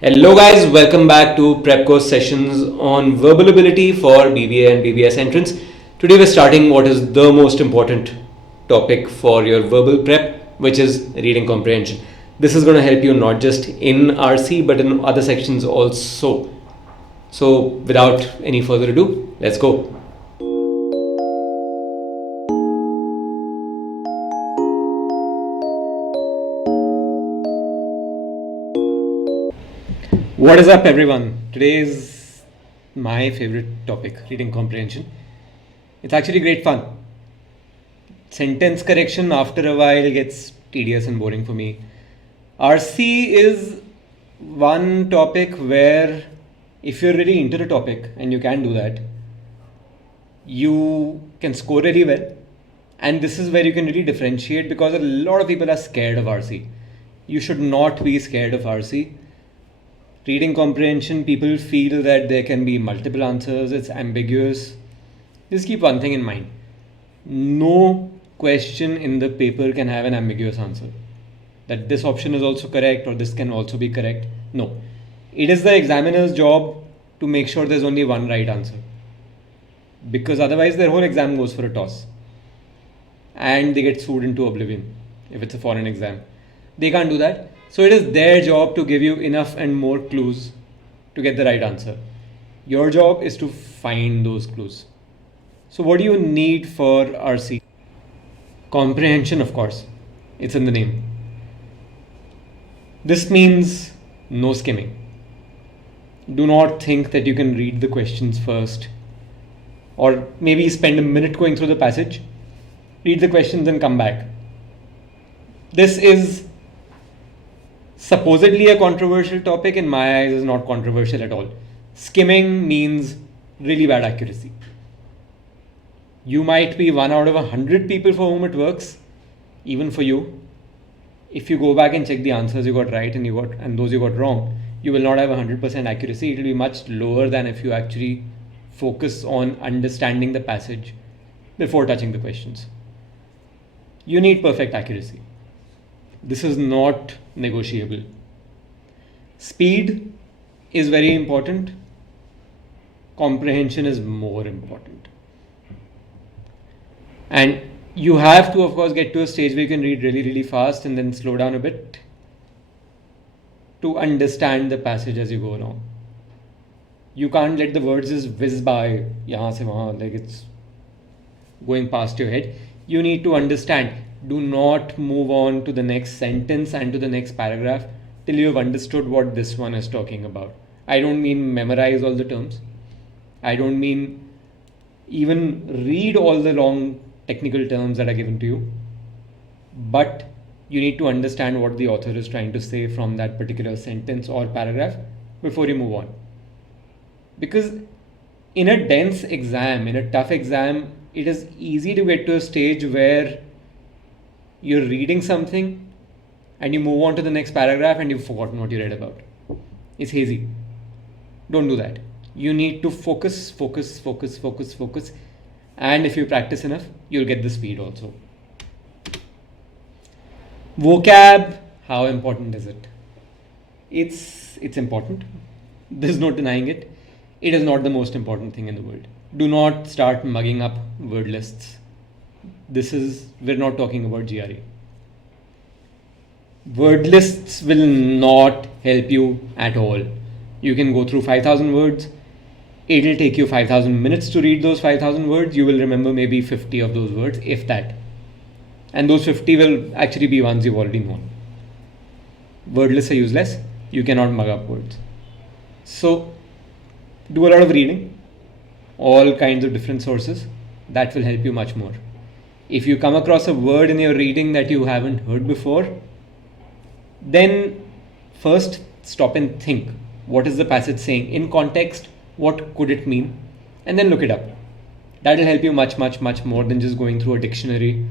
Hello guys, welcome back to prep course sessions on verbal ability for BBA and BBS entrance. Today we're starting what is the most important topic for your verbal prep, which is reading comprehension. This is going to help you not just in RC but in other sections also. So without any further ado, let's go. What is up, everyone? Today is my favorite topic, reading comprehension. It's actually great fun. Sentence correction after a while gets tedious and boring for me. RC is one topic where if you're really into the topic, and you can do that, you can score really well. And this is where you can really differentiate, because a lot of people are scared of RC. You should not be scared of RC. Reading comprehension, people feel that there can be multiple answers, it's ambiguous. Just keep one thing in mind. No question in the paper can have an ambiguous answer. That this option is also correct or this can also be correct. No. It is the examiner's job to make sure there's only one right answer. Because otherwise their whole exam goes for a toss. And they get sued into oblivion if it's a foreign exam. They can't do that. So it is their job to give you enough and more clues to get the right answer. Your job is to find those clues. So what do you need for RC? Comprehension, of course. It's in the name. This means no skimming. Do not think that you can read the questions first, or maybe spend a minute going through the passage, read the questions and come back. This is supposedly a controversial topic. In my eyes, is not controversial at all. Skimming means really bad accuracy. You might be 1 out of 100 people for whom it works, even for you. If you go back and check the answers you got right and those you got wrong, you will not have 100% accuracy. It will be much lower than if you actually focus on understanding the passage before touching the questions. You need perfect accuracy. This is not negotiable. Speed is very important. Comprehension is more important. And you have to, of course, get to a stage where you can read really, really fast and then slow down a bit to understand the passage as you go along. You can't let the words just whiz by, yahan se wahan, like it's going past your head. You need to understand. Do not move on to the next sentence and to the next paragraph till you have understood what this one is talking about. I don't mean memorize all the terms. I don't mean even read all the long technical terms that are given to you. But you need to understand what the author is trying to say from that particular sentence or paragraph before you move on. Because in a dense exam, in a tough exam, it is easy to get to a stage where you're reading something and you move on to the next paragraph and you've forgotten what you read about. It's hazy. Don't do that. You need to focus. And if you practice enough, you'll get the speed also. Vocab, how important is it? It's important. There's no denying it. It is not the most important thing in the world. Do not start mugging up word lists. We're not talking about GRE. Word lists will not help you at all. You can go through 5,000 words. It'll take you 5,000 minutes to read those 5,000 words. You will remember maybe 50 of those words, if that. And those 50 will actually be ones you've already known. Word lists are useless. You cannot mug up words. So do a lot of reading, all kinds of different sources. That will help you much more. If you come across a word in your reading that you haven't heard before, then first stop and think. What is the passage saying? In context, what could it mean? And then look it up. That will help you much more than just going through a dictionary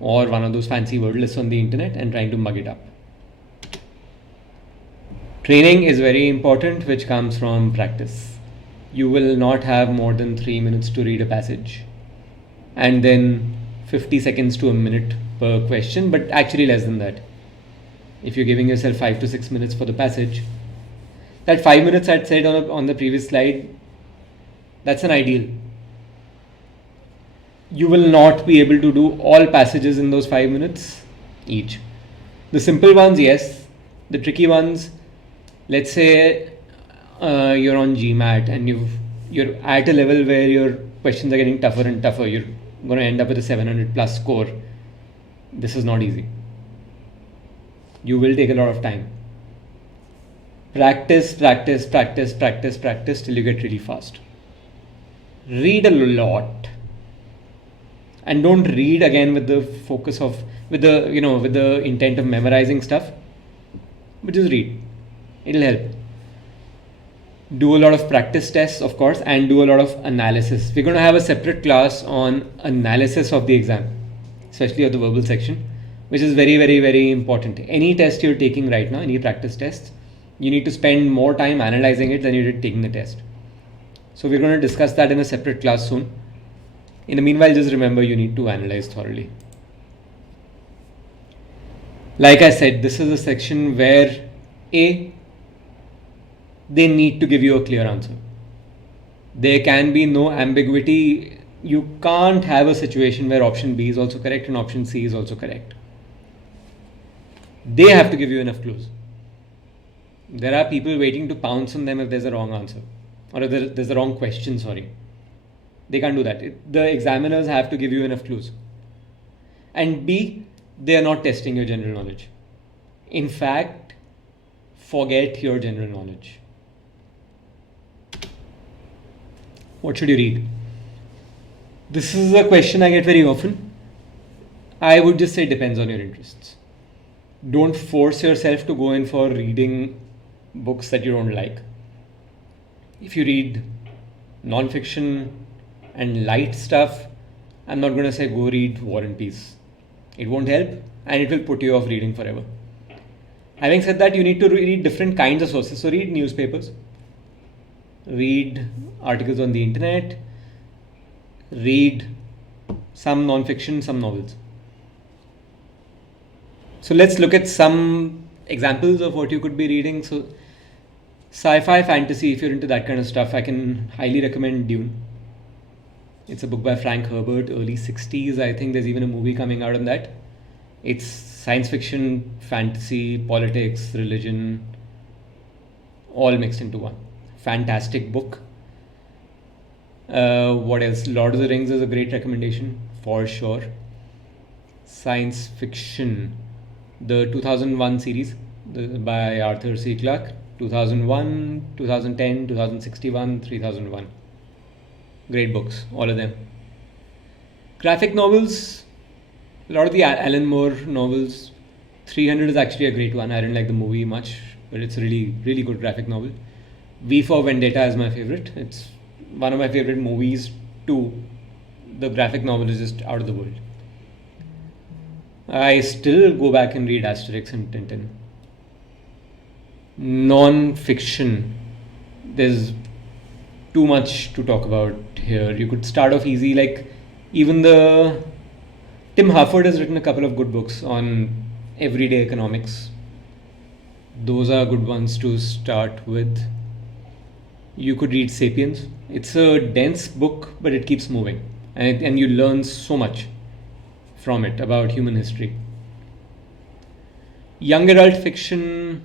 or one of those fancy word lists on the internet and trying to mug it up. Training is very important, which comes from practice. You will not have more than 3 minutes to read a passage. And then 50 seconds to a minute per question, but actually less than that. If you're giving yourself 5 to 6 minutes for the passage, That 5 minutes I'd said on the previous slide, that's an ideal. You will not be able to do all passages in those 5 minutes each. The simple ones, yes. The tricky ones, let's say you're on GMAT and you're at a level where your questions are getting tougher and tougher. You're going to end up with a 700 plus score. This is not easy. You will take a lot of time. Practice till you get really fast. Read a lot. And don't read again with the focus of, with the intent of memorizing stuff. But just read. It'll help. Do a lot of practice tests, of course, and do a lot of analysis. We're going to have a separate class on analysis of the exam, especially of the verbal section, which is very, very, very important. Any test you're taking right now, any practice tests, you need to spend more time analyzing it than you did taking the test. So we're going to discuss that in a separate class soon. In the meanwhile, just remember you need to analyze thoroughly. Like I said, this is a section where they need to give you a clear answer. There can be no ambiguity. You can't have a situation where option B is also correct and option C is also correct. They have to give you enough clues. There are people waiting to pounce on them if there's a wrong answer or if there's a wrong question, sorry. They can't do that. The examiners have to give you enough clues. And B, they are not testing your general knowledge. In fact, forget your general knowledge. What should you read? This is a question I get very often. I would just say depends on your interests. Don't force yourself to go in for reading books that you don't like. If you read non-fiction and light stuff, I'm not going to say go read War and Peace. It won't help and it will put you off reading forever. Having said that, you need to read different kinds of sources. So read newspapers, read articles on the internet, read some non-fiction, some novels. So let's look at some examples of what you could be reading. So sci-fi, fantasy, if you're into that kind of stuff, I can highly recommend Dune. It's a book by Frank Herbert, early 60s. I think there's even a movie coming out on that. It's science fiction, fantasy, politics, religion, all mixed into one. Fantastic book. What else? Lord of the Rings is a great recommendation for sure. Science fiction, the 2001 series by Arthur C. Clarke, 2001, 2010, 2061, 3001. Great books, all of them. Graphic novels, a lot of the Alan Moore novels. 300 is actually a great one. I didn't like the movie much, but it's a really, really good graphic novel. V for Vendetta is my favorite. It's one of my favorite movies too. The graphic novel is just out of the world. I still go back and read Asterix and Tintin. Non-fiction, there's too much to talk about here. You could start off easy, like even Tim Harford has written a couple of good books on everyday economics. Those are good ones to start with. You could read Sapiens. It's a dense book, but it keeps moving, and you learn so much from it about human history. Young adult fiction,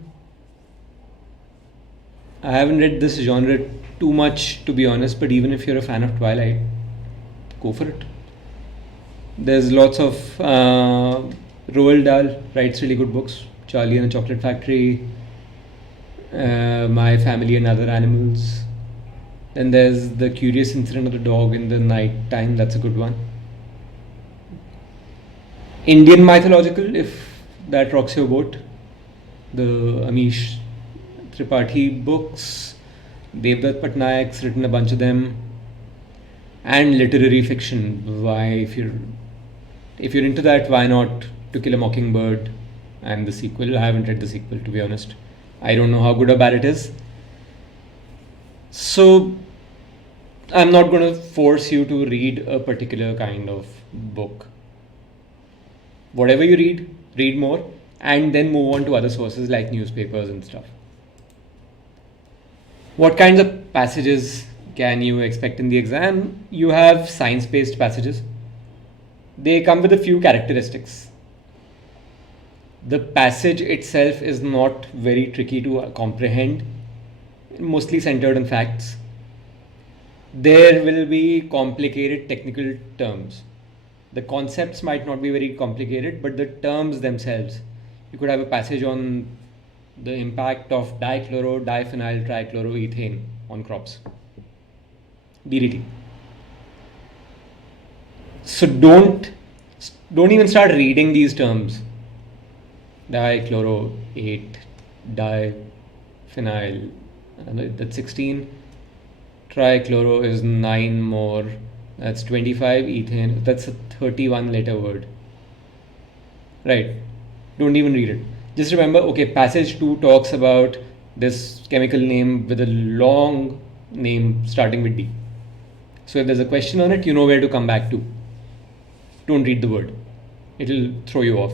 I haven't read this genre too much, to be honest, but even if you're a fan of Twilight, go for it. There's lots of Roald Dahl writes really good books. Charlie and the Chocolate Factory, My Family and Other Animals. Then there's The Curious Incident of the Dog in the Night Time. That's a good one. Indian mythological, if that rocks your boat. The Amish Tripathi books. Devdutt Patnaik's written a bunch of them. And literary fiction. Why, if you're into that, why not To Kill a Mockingbird and the sequel? I haven't read the sequel, to be honest. I don't know how good or bad it is. So I'm not going to force you to read a particular kind of book. Whatever you read more, and then move on to other sources like newspapers and stuff. What kinds of passages can you expect in the exam? You have science-based passages. They come with a few characteristics. The passage itself is not very tricky to comprehend, mostly centered on facts. There will be complicated technical terms. The concepts might not be very complicated, but the terms themselves. You could have a passage on the impact of dichloro, diphenyl, trichloroethane on crops. DDT. So don't even start reading these terms. Dichloro 8, diphenyl, that's 16. Trichloro is 9 more, that's 25. Ethane, that's a 31 letter word. Right, don't even read it. Just remember, okay, passage 2 talks about this chemical name with a long name starting with D. So if there's a question on it, you know where to come back to. Don't read the word. It'll throw you off.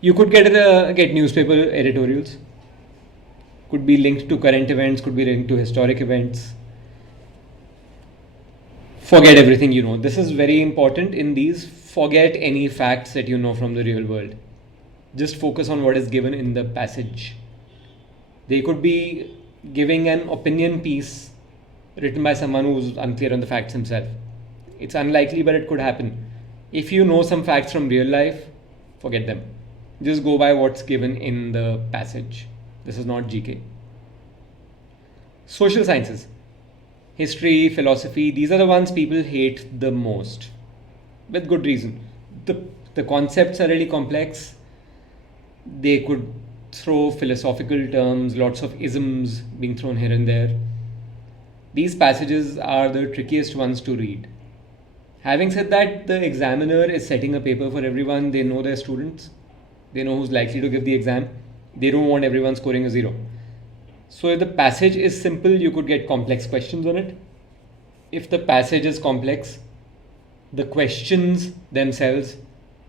You could get newspaper editorials. Could be linked to current events, could be linked to historic events. Forget everything you know. This is very important in these. Forget any facts that you know from the real world. Just focus on what is given in the passage. They could be giving an opinion piece written by someone who's unclear on the facts himself. It's unlikely, but it could happen. If you know some facts from real life, forget them. Just go by what's given in the passage. This is not GK. Social sciences. History, philosophy, these are the ones people hate the most. With good reason. The concepts are really complex. They could throw philosophical terms, lots of isms being thrown here and there. These passages are the trickiest ones to read. Having said that, the examiner is setting a paper for everyone. They know their students. They know who's likely to give the exam. They don't want everyone scoring a 0. So if the passage is simple, you could get complex questions on it. If the passage is complex, the questions themselves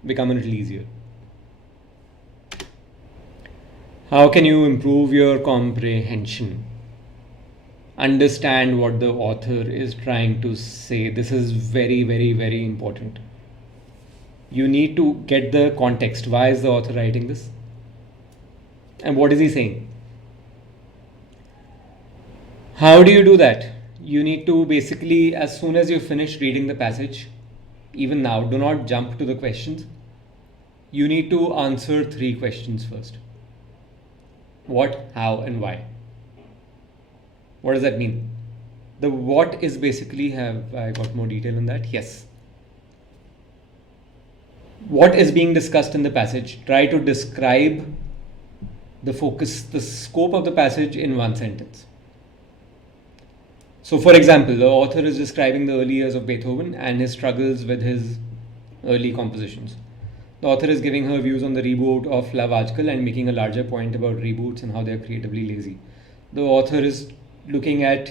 become a little easier. How can you improve your comprehension? Understand what the author is trying to say. This is very, very, very important. You need to get the context. Why is the author writing this? And what is he saying? How do you do that? You need to basically, as soon as you finish reading the passage, even now, do not jump to the questions. You need to answer 3 questions first. What, how, and why. What does that mean? The what is basically, have I got more detail on that? Yes. What is being discussed in the passage? Try to describe the focus, the scope of the passage in 1 sentence. So for example, the author is describing the early years of Beethoven and his struggles with his early compositions. The author is giving her views on the reboot of Love Ajkal and making a larger point about reboots and how they are creatively lazy. The author is looking at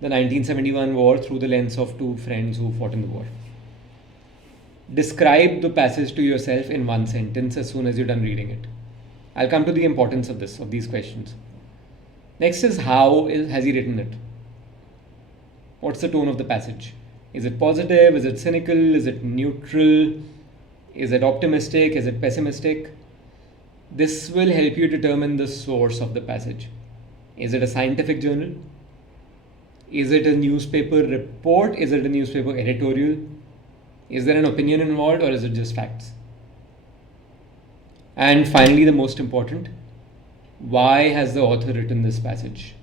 the 1971 war through the lens of 2 friends who fought in the war. Describe the passage to yourself in 1 sentence as soon as you're done reading it. I'll come to the importance of these questions. Next is how has he written it? What's the tone of the passage? Is it positive? Is it cynical? Is it neutral? Is it optimistic? Is it pessimistic? This will help you determine the source of the passage. Is it a scientific journal? Is it a newspaper report? Is it a newspaper editorial? Is there an opinion involved, or is it just facts? And finally, the most important, why has the author written this passage?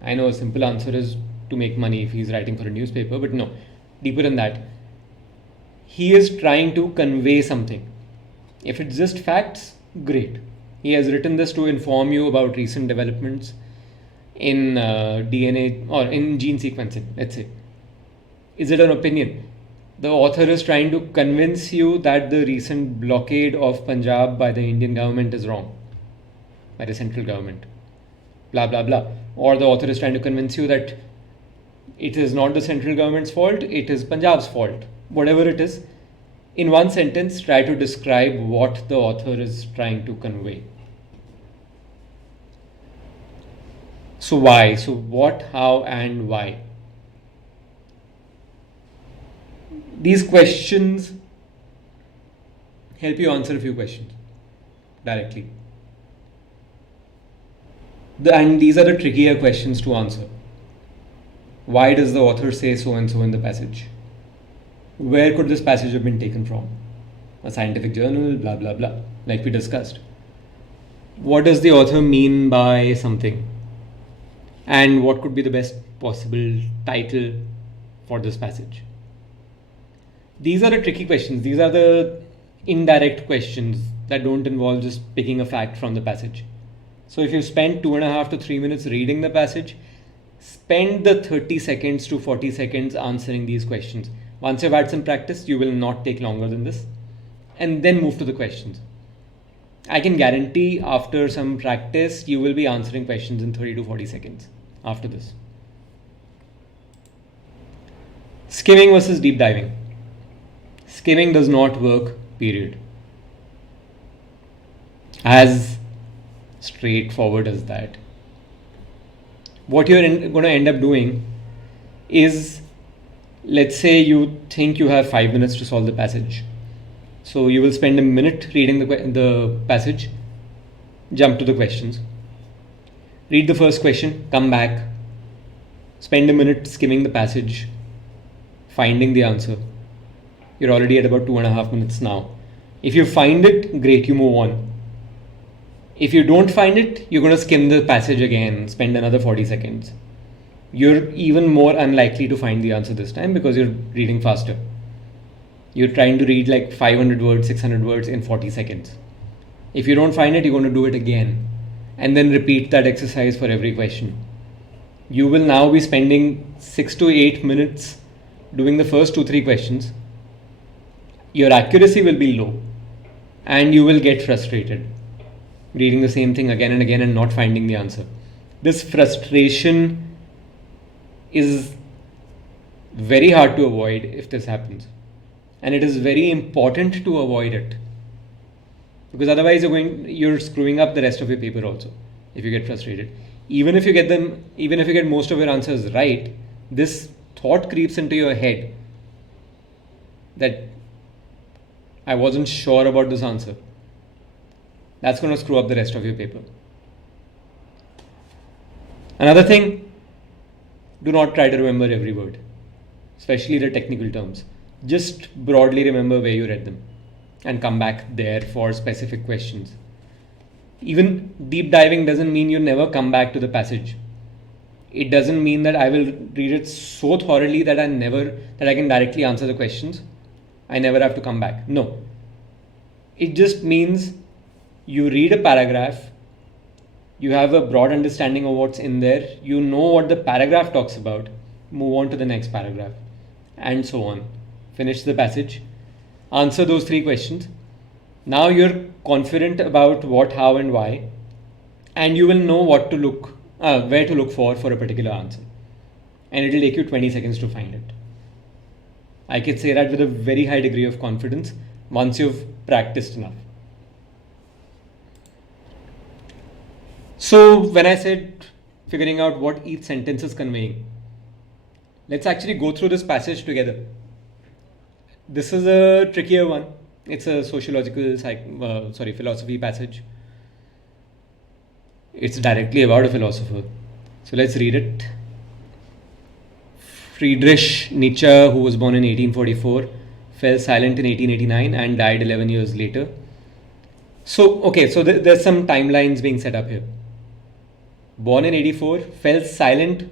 I know a simple answer is to make money if he's writing for a newspaper, but no, deeper than that. He is trying to convey something. If it's just facts, great. He has written this to inform you about recent developments in DNA or in gene sequencing, let's say. Is it an opinion? The author is trying to convince you that the recent blockade of Punjab by the Indian government is wrong, by the central government, blah, blah, blah. Or the author is trying to convince you that it is not the central government's fault, it is Punjab's fault. Whatever it is, in 1 sentence, try to describe what the author is trying to convey. So why? So what, how, and why? These questions help you answer a few questions directly. And these are the trickier questions to answer. Why does the author say so and so in the passage? Where could this passage have been taken from? A scientific journal, blah blah blah, like we discussed. What does the author mean by something? And what could be the best possible title for this passage? These are the tricky questions. These are the indirect questions that don't involve just picking a fact from the passage. So if you spend 2.5 to 3 minutes reading the passage, spend the 30 seconds to 40 seconds answering these questions. Once you've had some practice, you will not take longer than this. And then move to the questions. I can guarantee after some practice, you will be answering questions in 30 to 40 seconds after this. Skimming versus deep diving. Skimming does not work, period. As straightforward as that. What you're going to end up doing is, let's say you think you have 5 minutes to solve the passage. So you will spend a minute reading the passage, jump to the questions, read the first question, come back, spend a minute skimming the passage, finding the answer. You're already at about 2.5 minutes now. If you find it, great, you move on. If you don't find it, you're going to skim the passage again, spend another 40 seconds. You're even more unlikely to find the answer this time because you're reading faster. You're trying to read like 500 words, 600 words in 40 seconds. If you don't find it, you're going to do it again and then repeat that exercise for every question. You will now be spending 6 to 8 minutes doing the first 2-3 questions. Your accuracy will be low and you will get frustrated reading the same thing again and again and not finding the answer. This frustration is very hard to avoid if this happens. And it is very important to avoid it. Because otherwise you're screwing up the rest of your paper also if you get frustrated. Even if you get most of your answers right, this thought creeps into your head that I wasn't sure about this answer. That's going to screw up the rest of your paper. Another thing, do not try to remember every word, especially the technical terms. Just broadly remember where you read them and come back there for specific questions. Even deep diving doesn't mean you never come back to the passage. It doesn't mean that I will read it so thoroughly that I can directly answer the questions. I never have to come back. No. It just means you read a paragraph, you have a broad understanding of what's in there, you know what the paragraph talks about, move on to the next paragraph, and so on. Finish the passage, answer those 3 questions. Now you're confident about what, how, and why, and you will know where to look for a particular answer. And it will take you 20 seconds to find it. I can say that with a very high degree of confidence once you've practiced enough. So when I said figuring out what each sentence is conveying, let's actually go through this passage together. This is a trickier one. It's a philosophy passage. It's directly about a philosopher. So let's read it. Friedrich Nietzsche, who was born in 1844, fell silent in 1889 and died 11 years later. So there's some timelines being set up here. Born in 84, fell silent.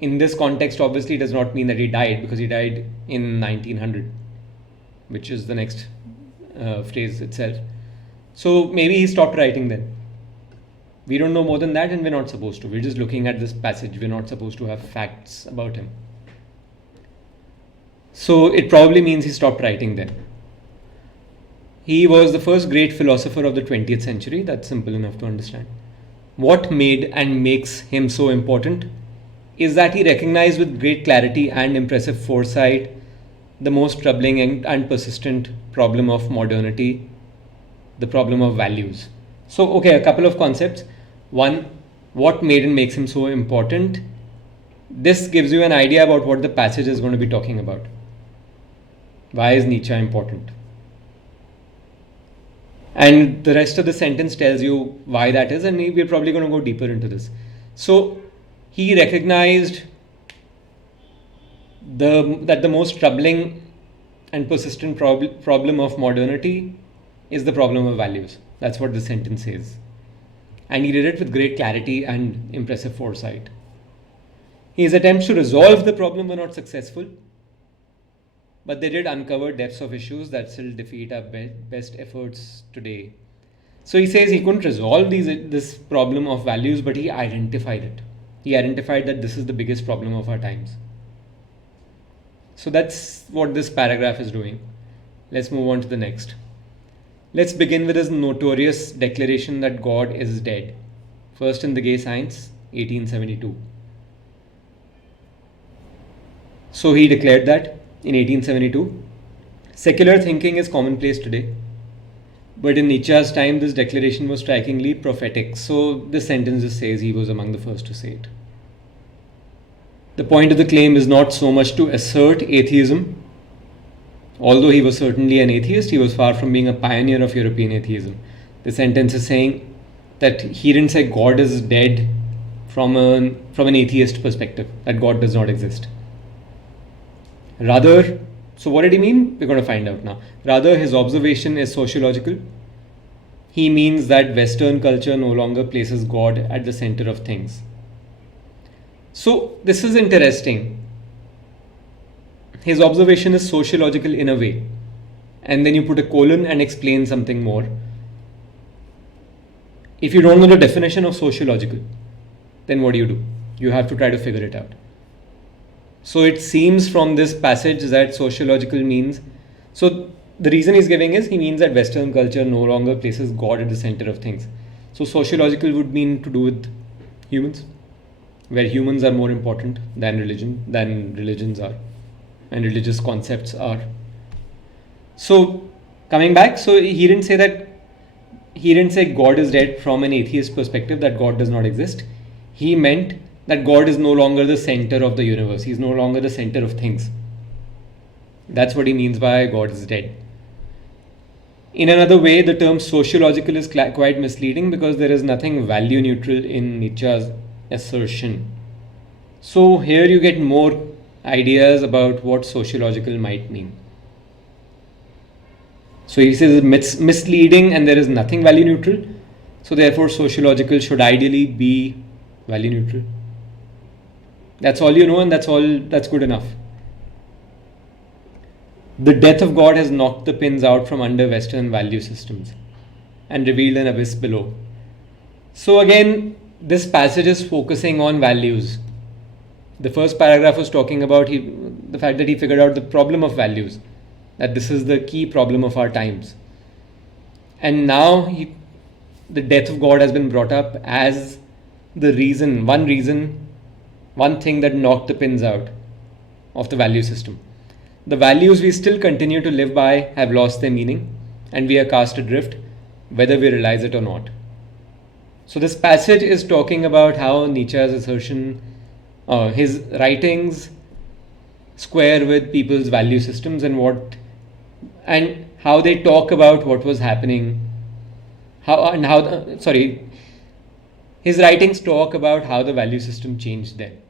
In this context, obviously, does not mean that he died, because he died in 1900, which is the next phrase itself. So maybe he stopped writing then. We don't know more than that, and we're not supposed to. We're just looking at this passage. We're not supposed to have facts about him. So it probably means he stopped writing then. He was the first great philosopher of the 20th century. That's simple enough to understand. What made and makes him so important is that he recognized with great clarity and impressive foresight the most troubling and persistent problem of modernity, the problem of values. So, a couple of concepts. One, what made and makes him so important. This gives you an idea about what the passage is going to be talking about. Why is Nietzsche important? And the rest of the sentence tells you why that is, and we're probably going to go deeper into this. So he recognized that the most troubling and persistent problem of modernity is the problem of values. That's what the sentence says. And he did it with great clarity and impressive foresight. His attempts to resolve the problem were not successful, but they did uncover depths of issues that still defeat our best efforts today. So he says he couldn't resolve this problem of values, but he identified it. He identified that this is the biggest problem of our times. So that's what this paragraph is doing. Let's move on to the next. Let's begin with his notorious declaration that God is dead. First in the Gay Science, 1872. So he declared that in 1872. Secular thinking is commonplace today. But in Nietzsche's time, this declaration was strikingly prophetic. So this sentence just says he was among the first to say it. The point of the claim is not so much to assert atheism. Although he was certainly an atheist, he was far from being a pioneer of European atheism. The sentence is saying that he didn't say God is dead from an atheist perspective, that God does not exist. Rather, so what did he mean? We're going to find out now. Rather, his observation is sociological. He means that Western culture no longer places God at the center of things. So this is interesting. His observation is sociological in a way. And then you put a colon and explain something more. If you don't know the definition of sociological, then what do? You have to try to figure it out. So it seems from this passage that sociological means, so the reason he's giving is he means that Western culture no longer places God at the center of things. So sociological would mean to do with humans, where humans are more important than religions are, and religious concepts are. So coming back, so he didn't say God is dead from an atheist perspective, that God does not exist. He meant that God is no longer the center of the universe. He's no longer the center of things. That's what he means by God is dead. In another way, the term sociological is quite misleading because there is nothing value neutral in Nietzsche's assertion. So here you get more ideas about what sociological might mean. So he says it's misleading and there is nothing value neutral. So therefore sociological should ideally be value neutral. That's all you know, and that's good enough. The death of God has knocked the pins out from under Western value systems and revealed an abyss below. So again, this passage is focusing on values. The first paragraph was talking about the fact that he figured out the problem of values, that this is the key problem of our times. And now the death of God has been brought up as the reason, one thing that knocked the pins out of the value system. The values we still continue to live by have lost their meaning, and we are cast adrift, whether we realize it or not. So this passage is talking about how Nietzsche's assertion, his writings square with people's value systems and how they talk about what was happening. His writings talk about how the value system changed then.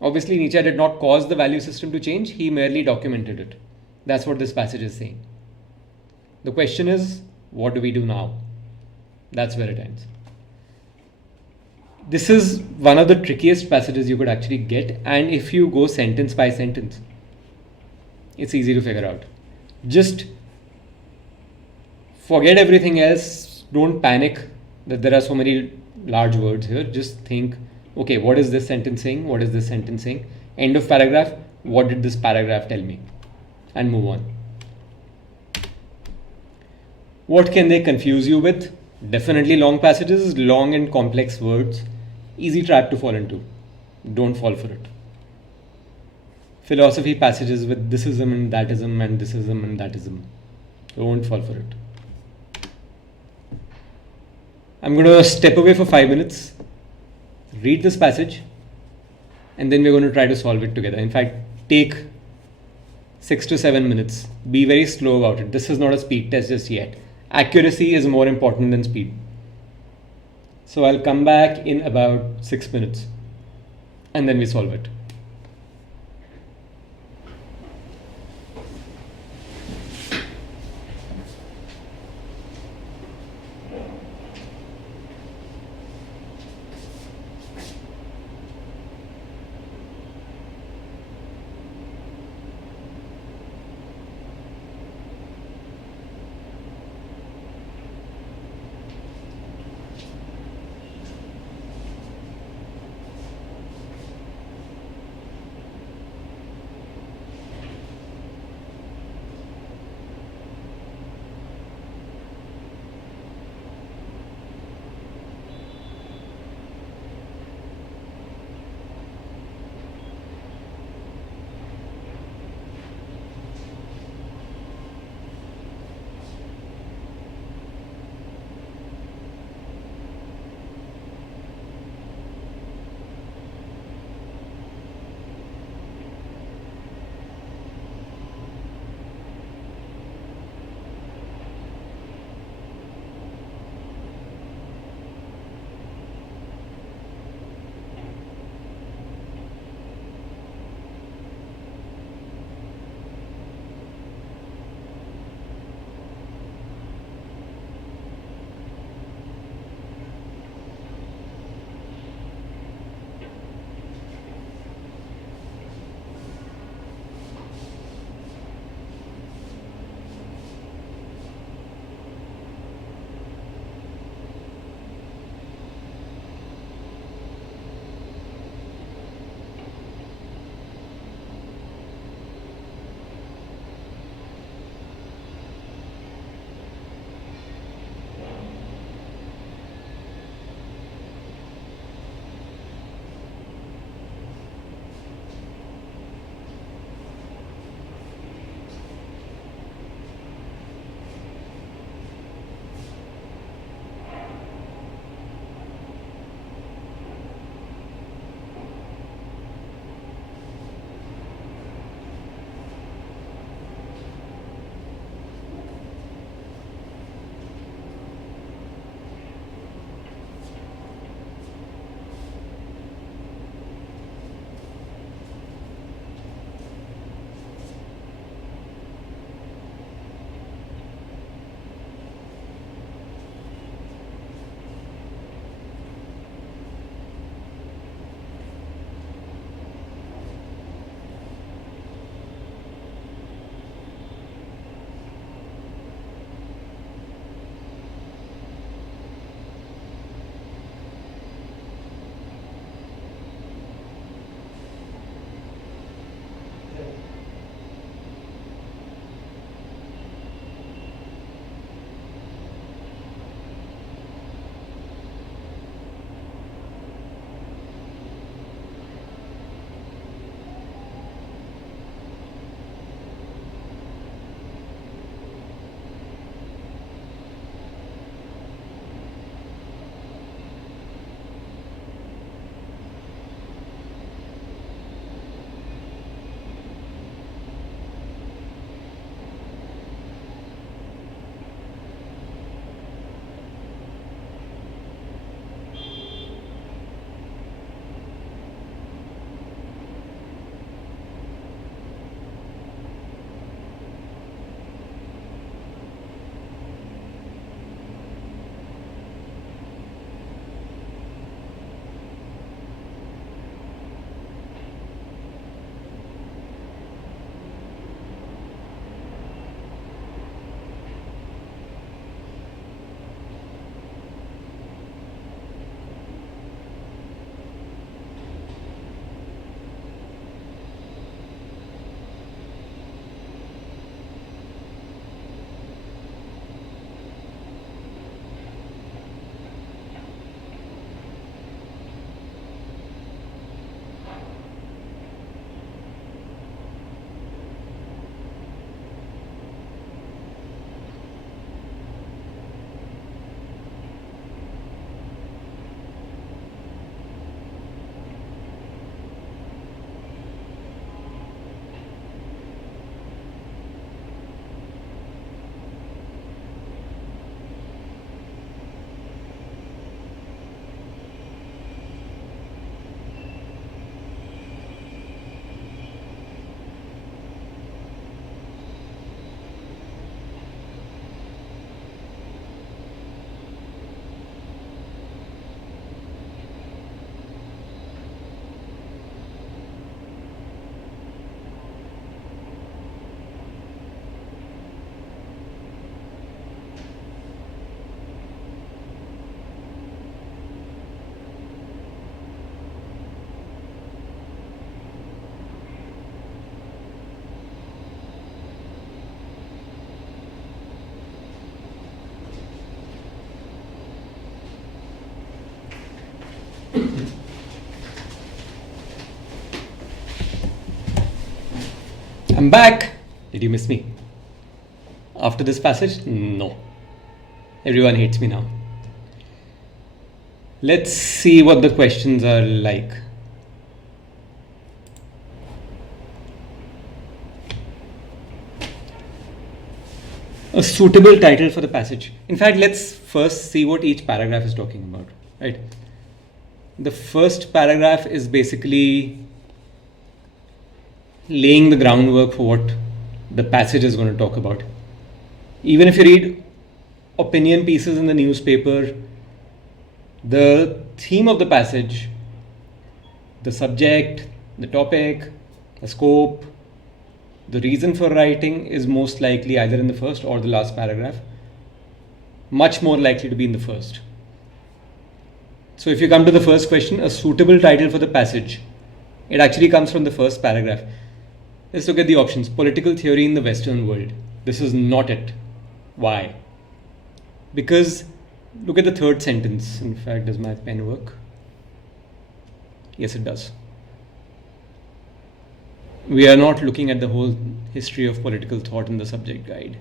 Obviously, Nietzsche did not cause the value system to change, he merely documented it. That's what this passage is saying. The question is, what do we do now? That's where it ends. This is one of the trickiest passages you could actually get, and if you go sentence by sentence, it's easy to figure out. Just forget everything else, don't panic that there are so many large words here. Just think, okay, what is this sentence saying? What is this sentence saying? End of paragraph. What did this paragraph tell me? And move on. What can they confuse you with? Definitely long passages, long and complex words. Easy trap to fall into. Don't fall for it. Philosophy passages with thisism and thatism and thisism and thatism. Don't fall for it. I'm going to step away for 5 minutes read this passage, and then we're going to try to solve it together. In fact, take 6 to 7 minutes. Be very slow about it. This is not a speed test just yet. Accuracy is more important than speed. So I'll come back in about 6 minutes, and then we solve it. I'm back. Did you miss me? After this passage? No. Everyone hates me now. Let's see what the questions are like. A suitable title for the passage. In fact, let's first see what each paragraph is talking about, right? The first paragraph is basically laying the groundwork for what the passage is going to talk about. Even if you read opinion pieces in the newspaper, the theme of the passage, the subject, the topic, the scope, the reason for writing is most likely either in the first or the last paragraph. Much more likely to be in the first. So if you come to the first question, a suitable title for the passage, it actually comes from the first paragraph. Let's look at the options. Political theory in the Western world. This is not it. Why? Because look at the third sentence. In fact, does my pen work? Yes, it does. We are not looking at the whole history of political thought in the subject guide.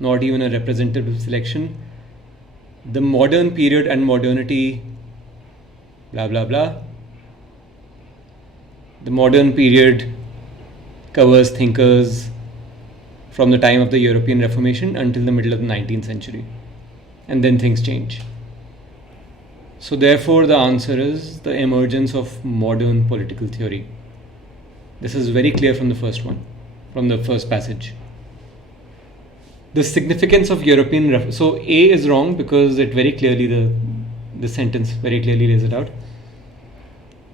Not even a representative selection. The modern period and modernity, blah, blah, blah. The modern period covers thinkers from the time of the European Reformation until the middle of the 19th century. And then things change. So therefore, the answer is the emergence of modern political theory. This is very clear from the first one, from the first passage. The significance of European so A is wrong because it very clearly, the sentence very clearly lays it out.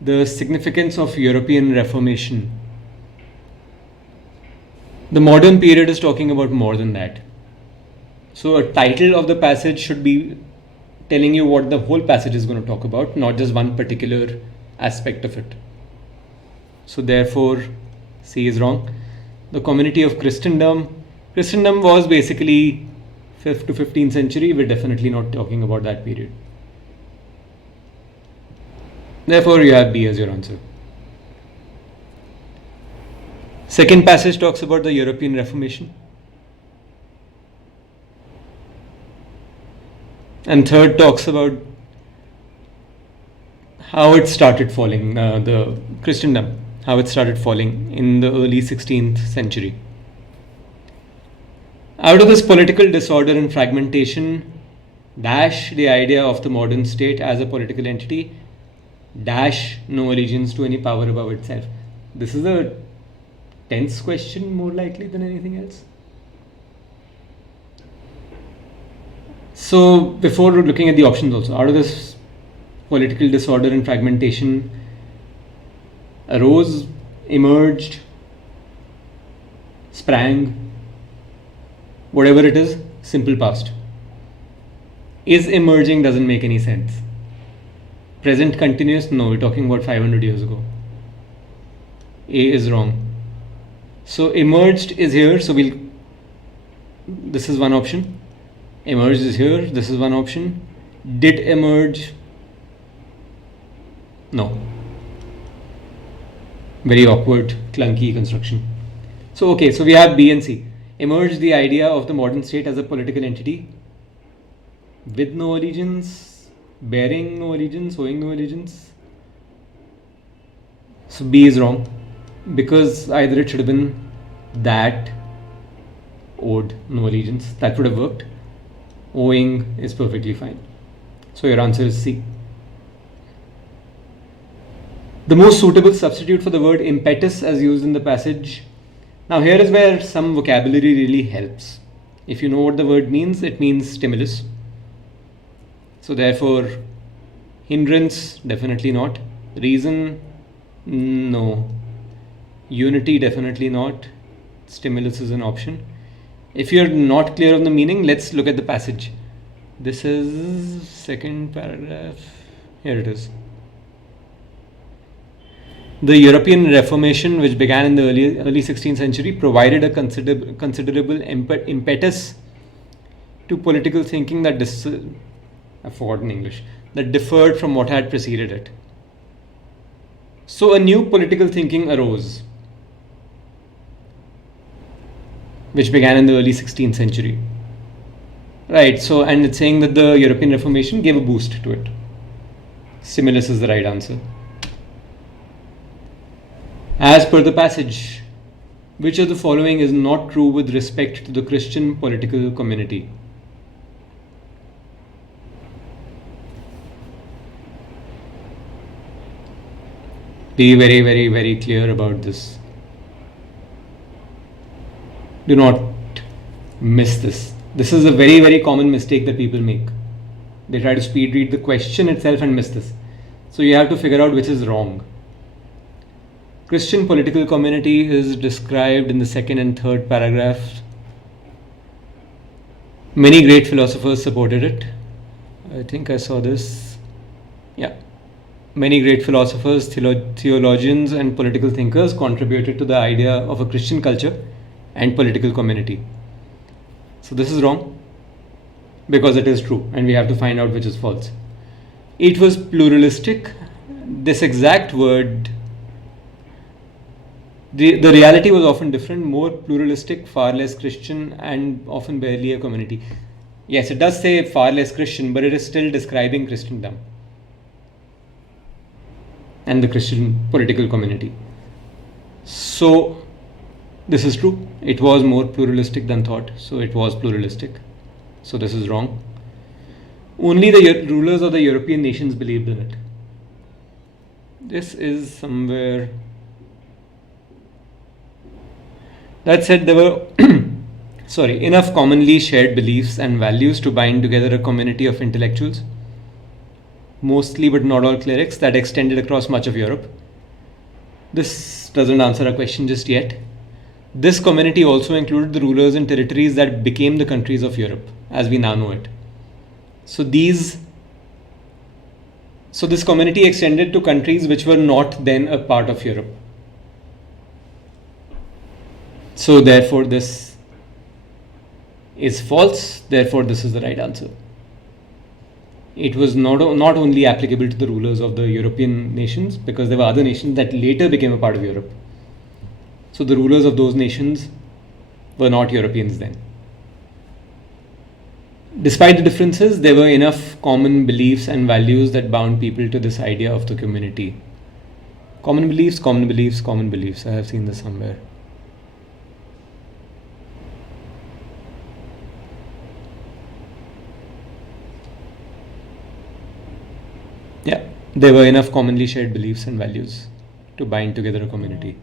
The significance of European Reformation. The modern period is talking about more than that. So a title of the passage should be telling you what the whole passage is going to talk about, not just one particular aspect of it. So therefore, C is wrong. The community of Christendom. Christendom was basically 5th to 15th century. We're definitely not talking about that period. Therefore, you have B as your answer. Second passage talks about the European Reformation. And third talks about how it started falling, the Christendom, how it started falling in the early 16th century. Out of this political disorder and fragmentation, dash the idea of the modern state as a political entity, dash no allegiance to any power above itself. This is a tense question more likely than anything else. So before looking at the options also, out of this political disorder and fragmentation arose, emerged, sprang, whatever it is, simple past. Is emerging doesn't make any sense. Present continuous, no, we're talking about 500 years ago. A is wrong. So emerged is here, so this is one option. Emerged is here, this is one option. Did emerge? No. Very awkward, clunky construction. So okay, so we have B and C. Emerged the idea of the modern state as a political entity with no allegiance, bearing no allegiance, owing no allegiance. So B is wrong because either it should have been that owed no allegiance, that would have worked. Owing is perfectly fine. So your answer is C. The most suitable substitute for the word impetus as used in the passage. Now here is where some vocabulary really helps. If you know what the word means, it means stimulus. So therefore, hindrance, definitely not. Reason, no. Unity, definitely not. Stimulus is an option. If you're not clear on the meaning, let's look at the passage. This is second paragraph. Here it is. The European Reformation, which began in the early 16th century, provided a considerable impetus to political thinking that differed from what had preceded it. So a new political thinking arose. which began in the early 16th century. Right, so, and it's saying that the European Reformation gave a boost to it. Stimulus is the right answer. As per the passage, which of the following is not true with respect to the Christian political community? Be very, very, very clear about this. Do not miss this. This is a very, very common mistake that people make. They try to speed read the question itself and miss this. So you have to figure out which is wrong. Christian political community is described in the second and third paragraph. Many great philosophers supported it. I think I saw this. Yeah. Many great philosophers, theologians, and political thinkers contributed to the idea of a Christian culture and political community. So this is wrong because it is true, and we have to find out which is false. It was pluralistic. This exact word, the reality was often different, more pluralistic, far less Christian, and often barely a community. Yes, it does say far less Christian, but it is still describing Christendom and the Christian political community. So this is true. It was more pluralistic than thought, so it was pluralistic. So this is wrong. Only the rulers of the European nations believed in it. This is somewhere. That said, there were enough commonly shared beliefs and values to bind together a community of intellectuals, mostly but not all clerics, that extended across much of Europe. This doesn't answer our question just yet. This community also included the rulers and territories that became the countries of Europe, as we now know it. So this community extended to countries which were not then a part of Europe. So therefore this is false, therefore this is the right answer. It was not only applicable to the rulers of the European nations, because there were other nations that later became a part of Europe. So the rulers of those nations were not Europeans then. Despite the differences, there were enough common beliefs and values that bound people to this idea of the community. Common beliefs, common beliefs, common beliefs. I have seen this somewhere. Yeah, there were enough commonly shared beliefs and values to bind together a community.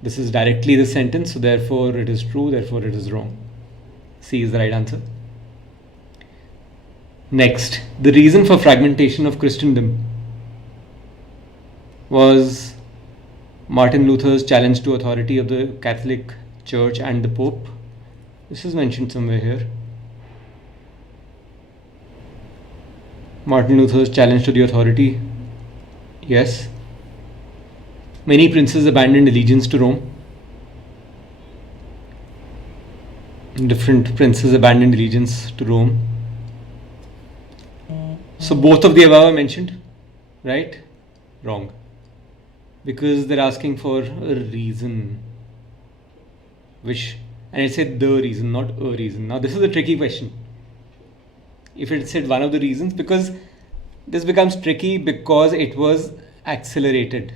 This is directly the sentence, so therefore it is true, therefore it is wrong. C is the right answer. Next, the reason for fragmentation of Christendom was Martin Luther's challenge to authority of the Catholic Church and the Pope. This is mentioned somewhere here. Martin Luther's challenge to the authority. Yes. Many princes abandoned allegiance to Rome. Different princes abandoned allegiance to Rome. So both of the above are mentioned, right? Wrong. Because they're asking for a reason. And it said the reason, not a reason. Now this is a tricky question. If it said one of the reasons, because this becomes tricky because it was accelerated.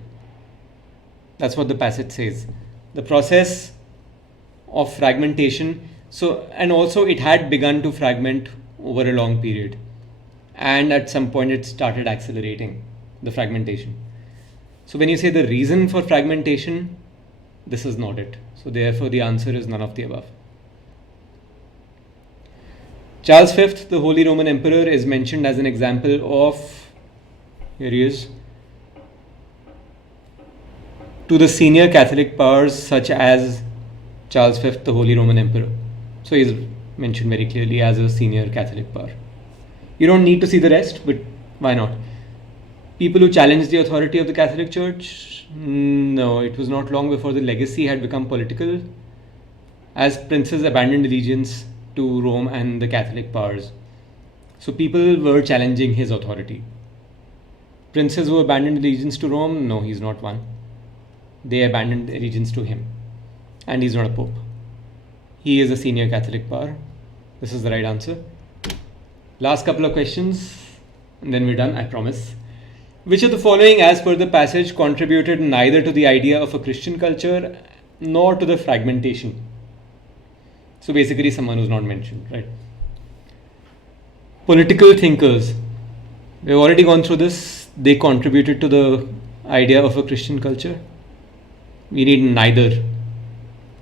That's what the passage says. The process of fragmentation. So, and also it had begun to fragment over a long period. And at some point it started accelerating the fragmentation. So when you say the reason for fragmentation, this is not it. So therefore the answer is none of the above. Charles V, the Holy Roman Emperor, is mentioned as an example of, here he is, to the senior Catholic powers such as Charles V, the Holy Roman Emperor. So he is mentioned very clearly as a senior Catholic power. You don't need to see the rest, but why not? People who challenged the authority of the Catholic Church? No, it was not long before the legacy had become political, as princes abandoned allegiance to Rome and the Catholic powers. So people were challenging his authority. Princes who abandoned allegiance to Rome? No, he's not one. They abandoned allegiance to him. And he's not a pope. He is a senior Catholic power. This is the right answer. Last couple of questions, and then we're done, I promise. Which of the following, as per the passage, contributed neither to the idea of a Christian culture nor to the fragmentation? So basically someone who's not mentioned, right? Political thinkers. We've already gone through this. They contributed to the idea of a Christian culture. We need neither.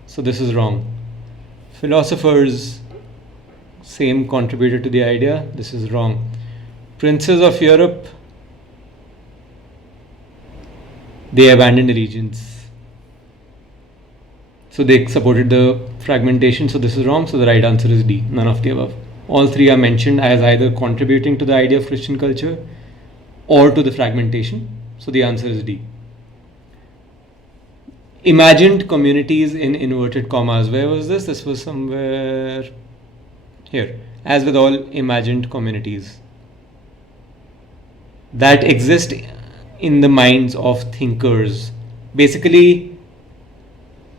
So this is wrong. Philosophers, same, contributed to the idea. This is wrong. Princes of Europe, they abandoned regions. So they supported the fragmentation. So this is wrong. So the right answer is D, none of the above. All three are mentioned as either contributing to the idea of Christian culture or to the fragmentation. So the answer is D. Imagined communities in inverted commas. Where was this? This was somewhere here. As with all imagined communities that exist in the minds of thinkers. Basically,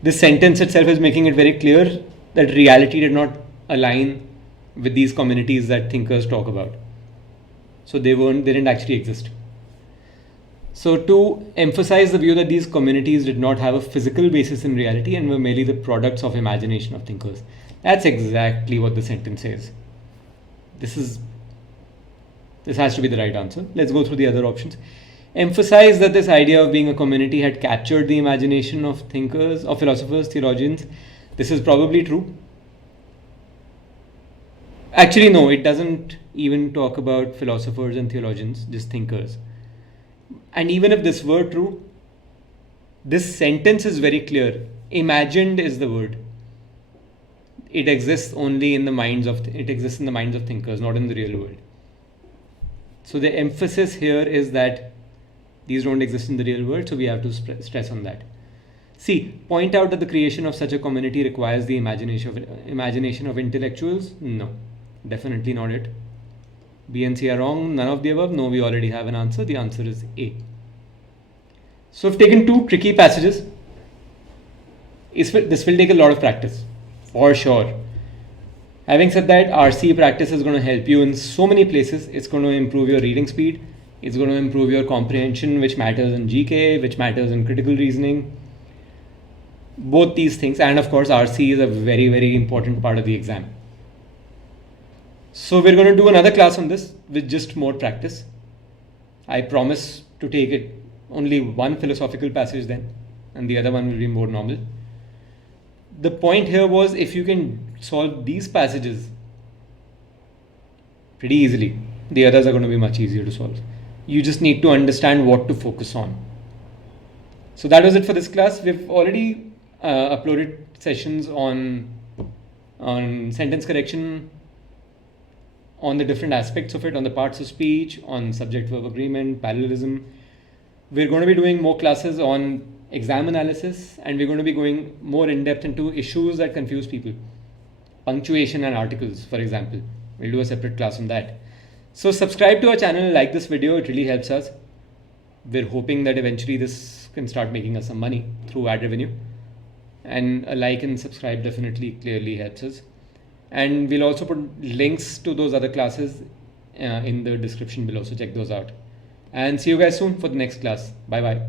this sentence itself is making it very clear that reality did not align with these communities that thinkers talk about. So they didn't actually exist. So to emphasize the view that these communities did not have a physical basis in reality and were merely the products of imagination of thinkers. That's exactly what the sentence says. This has to be the right answer. Let's go through the other options. Emphasize that this idea of being a community had captured the imagination of thinkers, of philosophers, theologians. This is probably true. Actually, no, it doesn't even talk about philosophers and theologians, just thinkers. And even if this were true, this sentence is very clear. Imagined is the word. It exists only in the minds of thinkers, not in the real world. So the emphasis here is that these don't exist in the real world, so we have to stress on that. C. Point out that the creation of such a community requires the imagination of intellectuals. No, definitely not it. B and C are wrong. None of the above. No, we already have an answer. The answer is A. So I've taken two tricky passages. This will take a lot of practice, for sure. Having said that, RC practice is going to help you in so many places. It's going to improve your reading speed. It's going to improve your comprehension, which matters in GK, which matters in critical reasoning. Both these things. And of course, RC is a very, very important part of the exam. So we're going to do another class on this with just more practice. I promise to take it only one philosophical passage then, and the other one will be more normal. The point here was, if you can solve these passages pretty easily, the others are going to be much easier to solve. You just need to understand what to focus on. So that was it for this class. We've already uploaded sessions on sentence correction, on the different aspects of it, on the parts of speech, on subject-verb agreement, parallelism. We're going to be doing more classes on exam analysis, and we're going to be going more in depth into issues that confuse people. Punctuation and articles, for example. We'll do a separate class on that. So subscribe to our channel, like this video, it really helps us. We're hoping that eventually this can start making us some money through ad revenue. And a like and subscribe definitely clearly helps us. And we'll also put links to those other classes in the description below, so check those out. And see you guys soon for the next class. Bye bye.